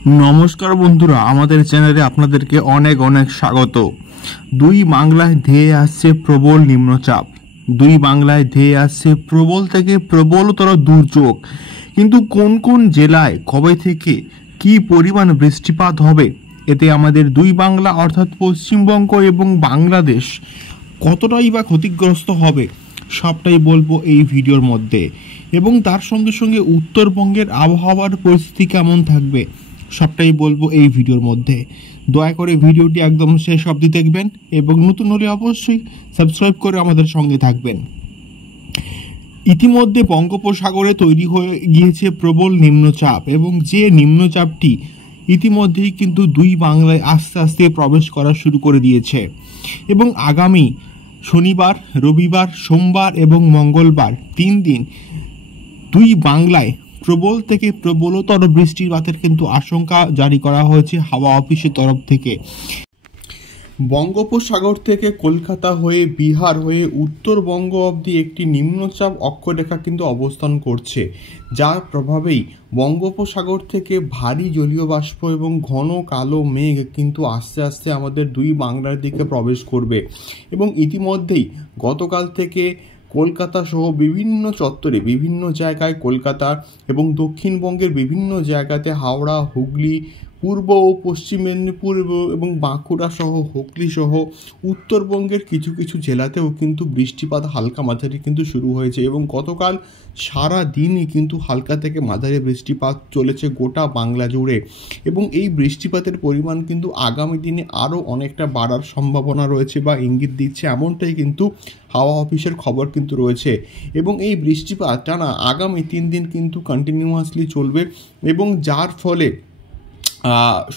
নমস্কার বন্ধুরা, আমাদের চ্যানেলে আপনাদেরকে অনেক অনেক স্বাগত। দুই বাংলায় ধেয়ে আসছে প্রবল নিম্নচাপ, দুই বাংলায় ধেয়ে আসছে প্রবল থেকে প্রবলতর দুর্যোগ। কিন্তু কোন কোন জেলায় কবে থেকে কি পরিমাণ বৃষ্টিপাত হবে, এতে আমাদের দুই বাংলা অর্থাৎ পশ্চিমবঙ্গ এবং বাংলাদেশ কতটাই বা ক্ষতিগ্রস্ত হবে, সবটাই বলবো এই ভিডিওর মধ্যে। এবং তার সঙ্গে সঙ্গে উত্তরবঙ্গের আবহাওয়ার পরিস্থিতি কেমন থাকবে, সবটাই বলবো এই ভিডিওর মধ্যে। দয়া করে ভিডিওটি একদম শেষ অবধি দেখবেন এবং নতুন হলে অবশ্যই সাবস্ক্রাইব করে আমাদের সঙ্গে থাকবেন। ইতিমধ্যে বঙ্গোপসাগরে তৈরি হয়ে গিয়েছে প্রবল নিম্নচাপ, এবং যে নিম্নচাপটি ইতিমধ্যেই কিন্তু দুই বাংলায় আস্তে আস্তে প্রবেশ করা শুরু করে দিয়েছে। এবং আগামী শনিবার, রবিবার, সোমবার এবং মঙ্গলবার 3 দিন দুই বাংলায় প্রবল থেকে প্রবলতর বৃষ্টিপাতের কিন্তু আশঙ্কা জারি করা হয়েছে হাওয়া অফিসের তরফ থেকে। বঙ্গোপসাগর থেকে কলকাতা হয়ে বিহার হয়ে উত্তরবঙ্গ অবধি একটি নিম্নচাপ অক্ষরেখা কিন্তু অবস্থান করছে, যার প্রভাবেই বঙ্গোপসাগর থেকে ভারী জলীয় বাষ্প এবং ঘন কালো মেঘ কিন্তু আস্তে আস্তে আমাদের দুই বাংলার দিকে প্রবেশ করবে। এবং ইতিমধ্যেই গতকাল থেকে কলকাতা সহ বিভিন্ন চত্বরে বিভিন্ন জায়গায়, কলকাতা এবং দক্ষিণবঙ্গের বিভিন্ন জায়গাতে, হাওড়া, হুগলি, পূর্ব ও পশ্চিম মেদিনীপুর এবং বাঁকুড়া সহ হুগলি সহ উত্তরবঙ্গের কিছু কিছু জেলাতেও কিন্তু বৃষ্টিপাত হালকা মাঝারি কিন্তু শুরু হয়েছে। এবং গতকাল সারা দিনই কিন্তু হালকা থেকে মাঝারি বৃষ্টিপাত চলেছে গোটা বাংলা জুড়ে। এবং এই বৃষ্টিপাতের পরিমাণ কিন্তু আগামী দিনে আরও অনেকটা বাড়ার সম্ভাবনা রয়েছে বা ইঙ্গিত দিচ্ছে, এমনটাই কিন্তু হাওয়া অফিসের খবর কিন্তু রয়েছে। এবং এই বৃষ্টিপাত টানা আগামী 3 দিন কিন্তু কন্টিনিউয়াসলি চলবে, এবং যার ফলে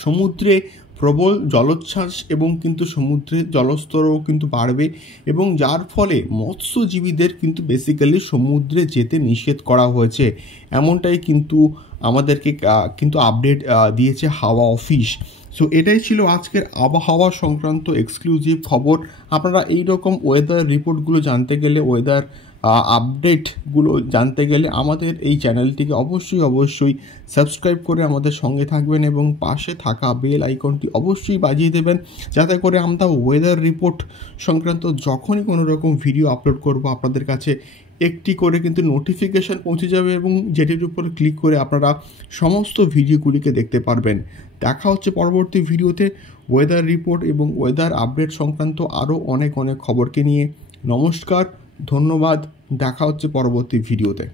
সমুদ্রে প্রবল জলোচ্ছ্বাস এবং কিন্তু সমুদ্রের জলস্তরও কিন্তু বাড়বে, এবং যার ফলে মৎস্যজীবীদের কিন্তু বেসিক্যালি সমুদ্রে যেতে নিষেধ করা হয়েছে, এমনটাই কিন্তু আমাদেরকে কিন্তু আপডেট দিয়েছে হাওয়া অফিস। সো এটাই ছিল আজকের আবহাওয়া সংক্রান্ত এক্সক্লুসিভ খবর। আপনারা এই রকম ওয়েদার রিপোর্টগুলো জানতে গেলে, ওয়েদার আপডেটগুলো জানতে গেলে আমাদের এই চ্যানেলটিকে অবশ্যই সাবস্ক্রাইব করে আমাদের সঙ্গে থাকবেন এবং পাশে থাকা বেল আইকনটি অবশ্যই বাজিয়ে দেবেন, যাতে করে আমরা ওয়েদার রিপোর্ট সংক্রান্ত যখনই কোনো রকম ভিডিও আপলোড করব আপনাদের কাছে একটি করে কিন্তু নোটিফিকেশান পৌঁছে যাবে, এবং যেটির উপর ক্লিক করে আপনারা সমস্ত ভিডিওগুলিকে দেখতে পারবেন। দেখা হচ্ছে পরবর্তী ভিডিওতে ওয়েদার রিপোর্ট এবং ওয়েদার আপডেট সংক্রান্ত আরও অনেক খবরকে নিয়ে। নমস্কার, ধন্যবাদ, দেখা হচ্ছে পরবর্তী ভিডিওতে।